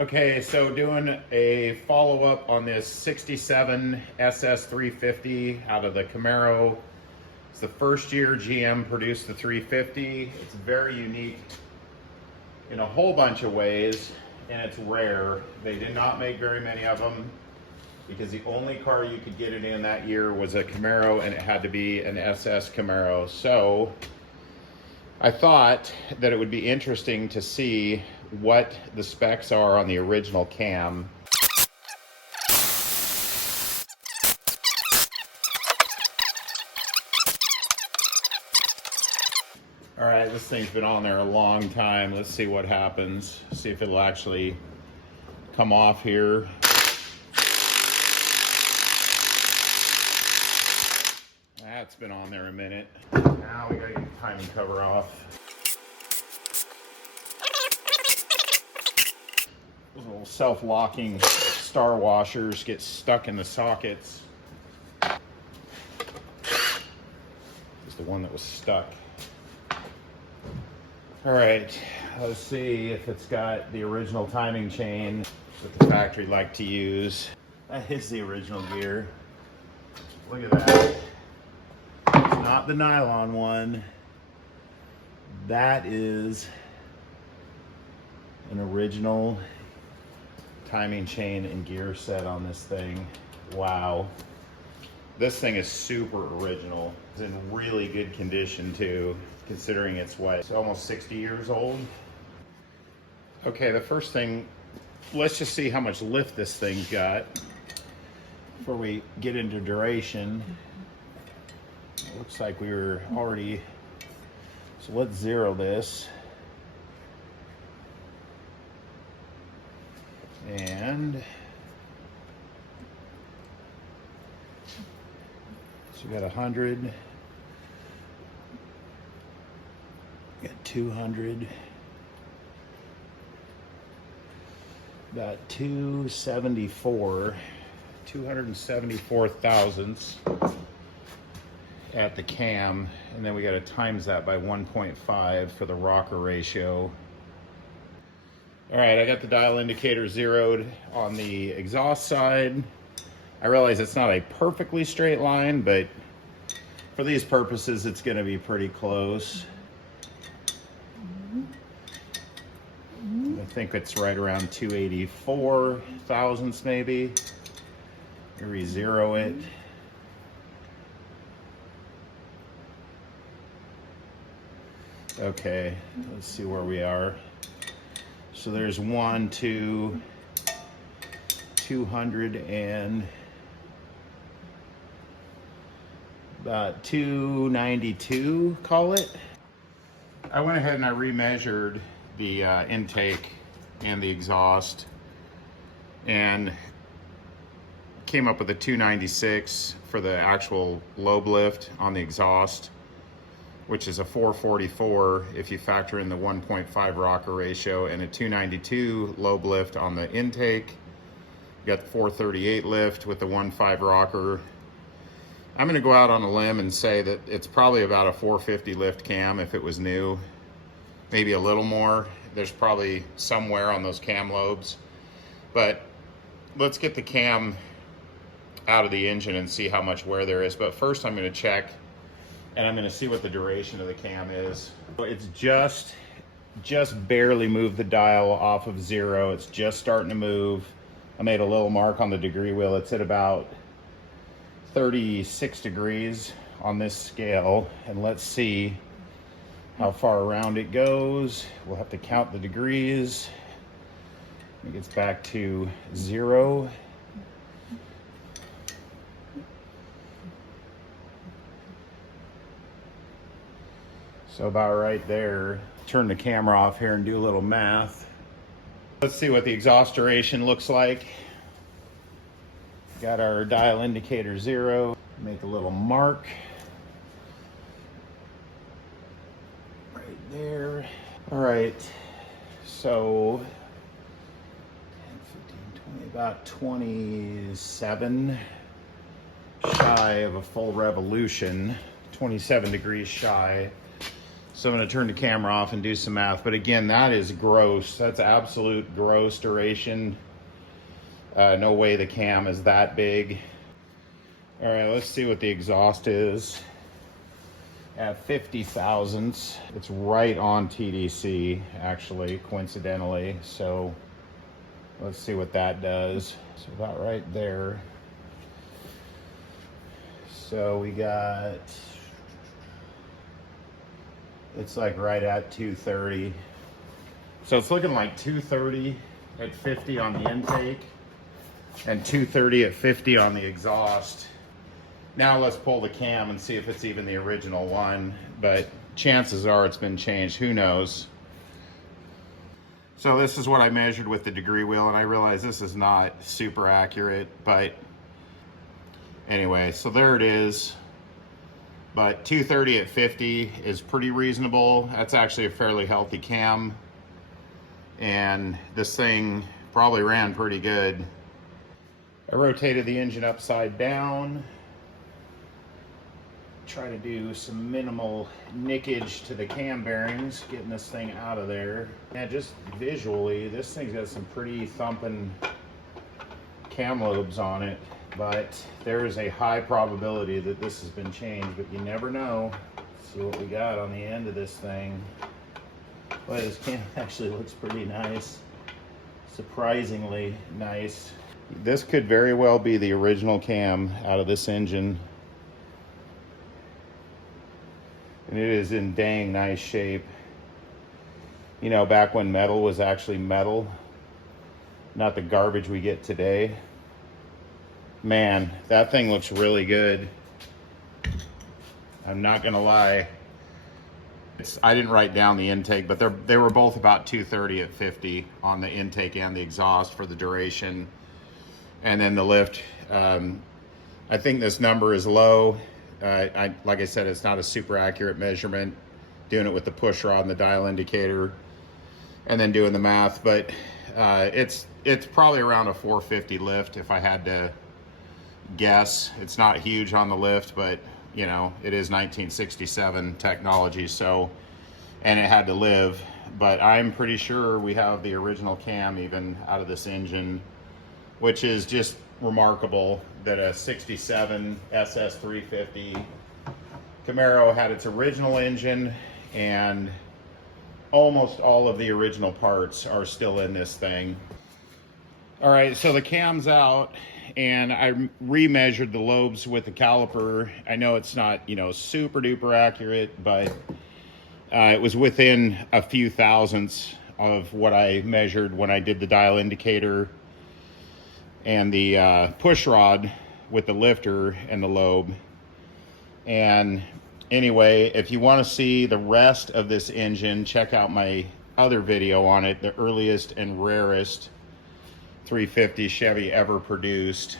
Okay, so doing a follow-up on this 67 SS350 out of the Camaro. It's the first year GM produced the 350. It's very unique in a whole bunch of ways, and it's rare. They did not make very many of them because the only car you could get it in that year was a Camaro, and it had to be an SS Camaro. So I thought that it would be interesting to see what the specs are on the original cam. All right, this thing's been on there a long time. Let's see what happens. See if it'll actually come off here. That's been on there a minute. Now we gotta get the timing cover off. Those little self-locking star washers get stuck in the sockets. Just the one that was stuck. All right, let's see if it's got the original timing chain that the factory liked to use. That is the original gear. Look at that. It's not the nylon one. That is an original timing chain and gear set on this thing. Wow. This thing is super original. It's in really good condition too, considering it's what, it's almost 60 years old. Okay, the first thing, let's just see how much lift this thing's got before we get into duration. It looks like we were already, so let's zero this. And so we got 100, we got 200, got 274 thousandths at the cam, and then we got to times that by 1.5 for the rocker ratio. All right, I got the dial indicator zeroed on the exhaust side. I realize it's not a perfectly straight line, but for these purposes, it's gonna be pretty close. I think it's right around 284 thousandths maybe. Re-zero it. Okay, let's see where we are. So there's 200 and about 292, call it. I went ahead and I remeasured the intake and the exhaust and came up with a 296 for the actual lobe lift on the exhaust, which is a 444 if you factor in the 1.5 rocker ratio, and a 292 lobe lift on the intake. You got the 438 lift with the 1.5 rocker. I'm gonna go out on a limb and say that it's probably about a 450 lift cam if it was new, maybe a little more. There's probably somewhere on those cam lobes, but let's get the cam out of the engine and see how much wear there is. But first I'm gonna check and I'm gonna see what the duration of the cam is. It's just barely moved the dial off of zero. It's just starting to move. I made a little mark on the degree wheel. It's at about 36 degrees on this scale. And let's see how far around it goes. We'll have to count the degrees. It gets back to zero. So about right there. Turn the camera off here and do a little math. Let's see what the exhaust duration looks like. Got our dial indicator zero. Make a little mark right there. All right, so 10, 15, 20, about 27 shy of a full revolution, 27 degrees shy. So I'm going to turn the camera off and do some math. But again, that is gross. That's absolute gross duration. No way the cam is that big. All right, let's see what the exhaust is. At 50 thousandths, it's right on TDC, actually, coincidentally. So let's see what that does. So about right there. So we got, it's like right at 230. So it's looking like 230 at 50 on the intake and 230 at 50 on the exhaust. Now let's pull the cam and see if it's even the original one, but chances are it's been changed. Who knows? So this is what I measured with the degree wheel, and I realize this is not super accurate, but anyway, so there it is. But 230 at 50 is pretty reasonable. That's actually a fairly healthy cam, and this thing probably ran pretty good. I rotated the engine upside down. Try to do some minimal nickage to the cam bearings, getting this thing out of there. And just visually, this thing's got some pretty thumping cam lobes on it, but there is a high probability that this has been changed, but you never know. Let's see what we got on the end of this thing. Boy, this cam actually looks pretty nice. Surprisingly nice. This could very well be the original cam out of this engine. And it is in dang nice shape. You know, back when metal was actually metal, not the garbage we get today. Man, that thing looks really good. I'm not gonna lie. I didn't write down the intake, but they were both about 230 at 50 on the intake and the exhaust for the duration. And then the lift, I think this number is low. Like I said, it's not a super accurate measurement, doing it with the push rod and the dial indicator and then doing the math, but it's probably around a 450 lift if I had to guess. It's not huge on the lift, but you know, it is 1967 technology, so, and it had to live, but I'm pretty sure we have the original cam even out of this engine, which is just remarkable that a 67 SS350 Camaro had its original engine, and almost all of the original parts are still in this thing. All right, so the cam's out, and I remeasured the lobes with the caliper. I know it's not, you know, super duper accurate, but it was within a few thousandths of what I measured when I did the dial indicator and the push rod with the lifter and the lobe. And anyway, if you want to see the rest of this engine, check out my other video on it, the earliest and rarest 350 Chevy ever produced.